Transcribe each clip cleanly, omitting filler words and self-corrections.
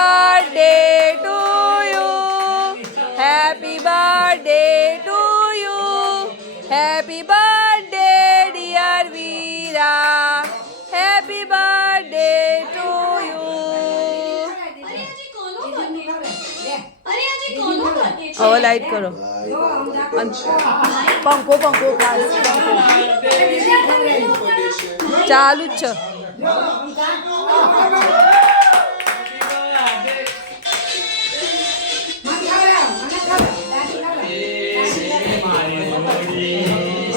Birthday to you, happy birthday to you, happy birthday dear Veera, happy birthday to you. હવે light કરો. પંખો પંખો ખાસ ચાલુ જ છે.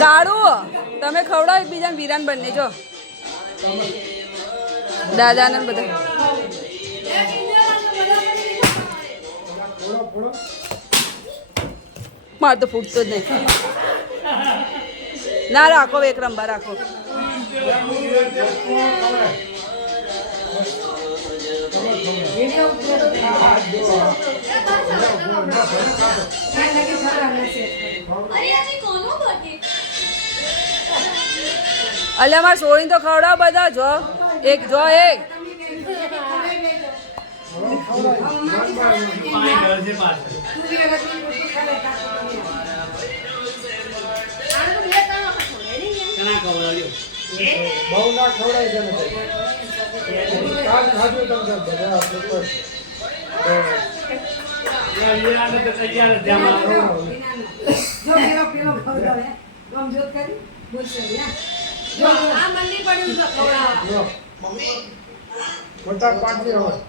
કાળું તમે ખવડાવો એકબીજાને વીરાન બંને જો દાદાને બધા. મારે તો ફૂટતો જ નહીં. ના રાખો વિક્રમબા રાખો. અલ્યા મારે સોળીને તો ખવડાવ બધા જો એક જો એક. બહુ ના ખવડાય છે ને કાલ ખાધું તમે બધા ઉપર મોટા પાટી હોય.